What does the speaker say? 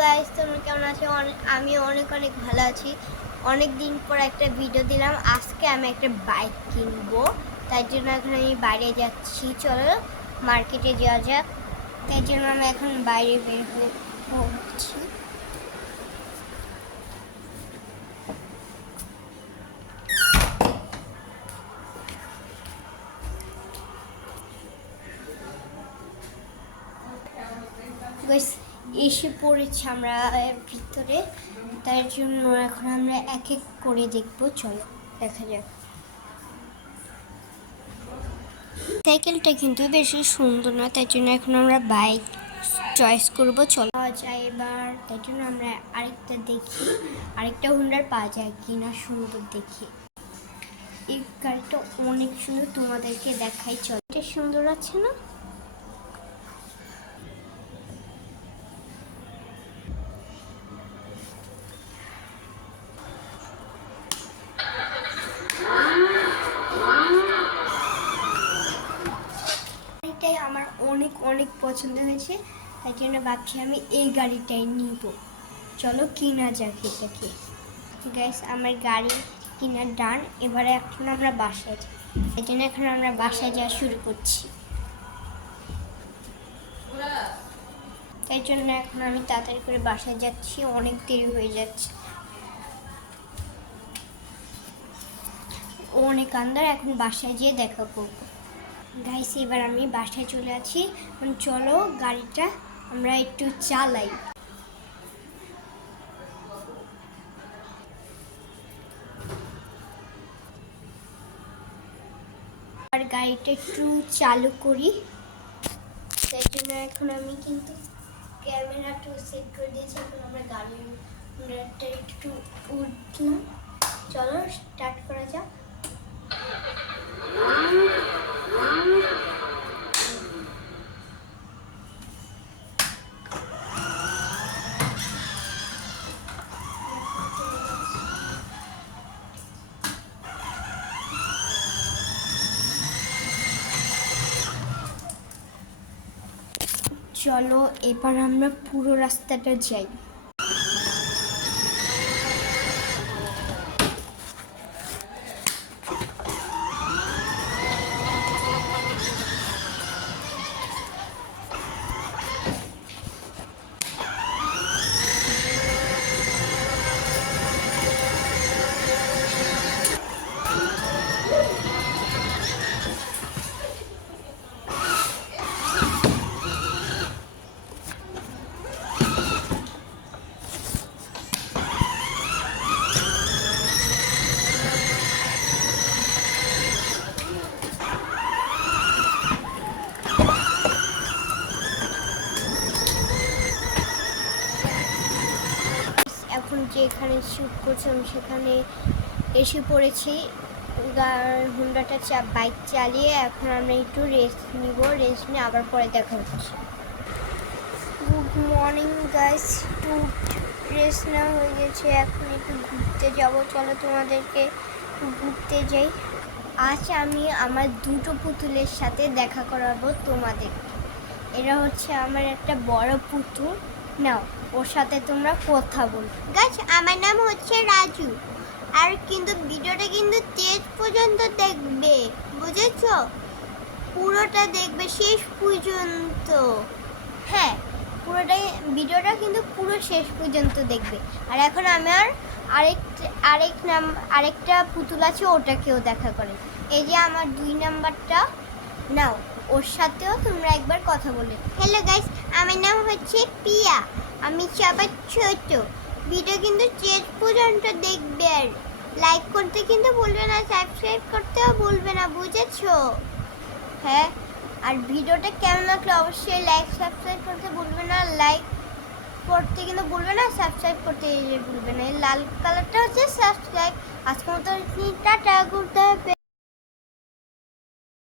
Guys, তোমরা কেমন আছো? আমি অনেক অনেক ভালো আছি। অনেক দিন পর একটা ভিডিও দিলাম। আজকে আমি একটা বাইক কিনবো, তাই জন্য এখন আমি বাইরে যাচ্ছি। চলো মার্কেটে যাওয়া যাক। তাই জন্য আমি এখন বাইরে বের হচ্ছি। এসে পড়েছি আমরা ভিতরে, তার জন্য এখন আমরা এক এক করে দেখবো। চলো দেখা যাক। সাইকেলটা কিন্তু বেশি সুন্দর না, তাই জন্য এখন আমরা বাইক চয়েস করবো। চলো যায় এবার, তাই জন্য আমরা আরেকটা দেখি, আরেকটা হুন্ডার পাওয়া যায় কিনা সুন্দর দেখি। এই গাড়িটা অনেক সুন্দর, তোমাদেরকে দেখাই। চলো, এটা সুন্দর আছে না? গাড়িটাই আমার অনেক অনেক পছন্দ হয়েছে, তাই জন্য ভাবছি আমি এই গাড়িটাই নিব। চলো কিনা যাক এটাকে। গাইস, আমার গাড়ি কিনা ডান। এবারে এখন আমরা বাসায় যাই, এই জন্য এখন আমরা বাসায় যাওয়া শুরু করছি। তাই জন্য এখন আমি তাড়াতাড়ি করে বাসায় যাচ্ছি, অনেক দেরি হয়ে যাচ্ছে, অনেক আন্দার। এখন বাসায় যেয়ে দেখা করবো। গাইস, এবার আমি বাসায় চলে আছি। চলো গাড়িটা আমরা একটু চালাই। আর গাড়িটা একটু চালু করি, তাই জন্য এখন আমি কিন্তু ক্যামেরাটা সেট করে দিয়েছি। এখন আমরা গাড়িটা একটু উঠলাম। চলো স্টার্ট করা যাক। চলো এবার আমরা পুরো রাস্তাটা যাই। এখন যেখানে শুট করছিলাম সেখানে এসে পড়েছি। হুন্ডাটা বাইক চালিয়ে এখন আমরা একটু রেস্ট নিব। রেস্ট নিয়ে আবার পরে দেখা হচ্ছে। গুড মর্নিং গাইস, একটু রেস্ট নেওয়া হয়ে গেছে, এখন একটু ঘুরতে যাব। চলো তোমাদেরকে ঘুরতে যাই। আজ আমি আমার দুটো পুতুলের সাথে দেখা করাবো তোমাদের। এরা হচ্ছে আমার একটা বড় পুতুল। নাও, ওর সাথে তোমরা কথা বল। গাইস, আমার নাম হচ্ছে রাজু। আর কিন্তু ভিডিওটা কিন্তু শেষ পর্যন্ত দেখবে, বুঝেছো? পুরোটা দেখবে শেষ পর্যন্ত। হ্যাঁ, পুরোটাই ভিডিওটা কিন্তু পুরো শেষ পর্যন্ত দেখবে। আর এখন আমার আরেকটা পুতুল আছে, ওটাকেও দেখা করে। এই যে আমার 2 নাম্বারটা, নাও ওর সাথেও তোমরা একবার কথা বলে। হ্যালো গাইস, আমার নাম হচ্ছে পিয়া, আমি সবার ছোট। ভিডিও কিন্তু শেষ পর্যন্ত দেখবে, আর লাইক করতে কিন্তু ভুলবে না, সাবস্ক্রাইব করতেও ভুলবে না, বুঝেছো? হ্যাঁ, আর ভিডিওটা কেমন লাগলো অবশ্যই লাইক সাবস্ক্রাইব করতে ভুলবে না। লাইক করতে কিন্তু ভুলবে না, সাবস্ক্রাইব করতে ভুলবে না। এই লাল কালারটা হচ্ছে সাবস্ক্রাইব। আজকের মতো টাটা, গুড বাই।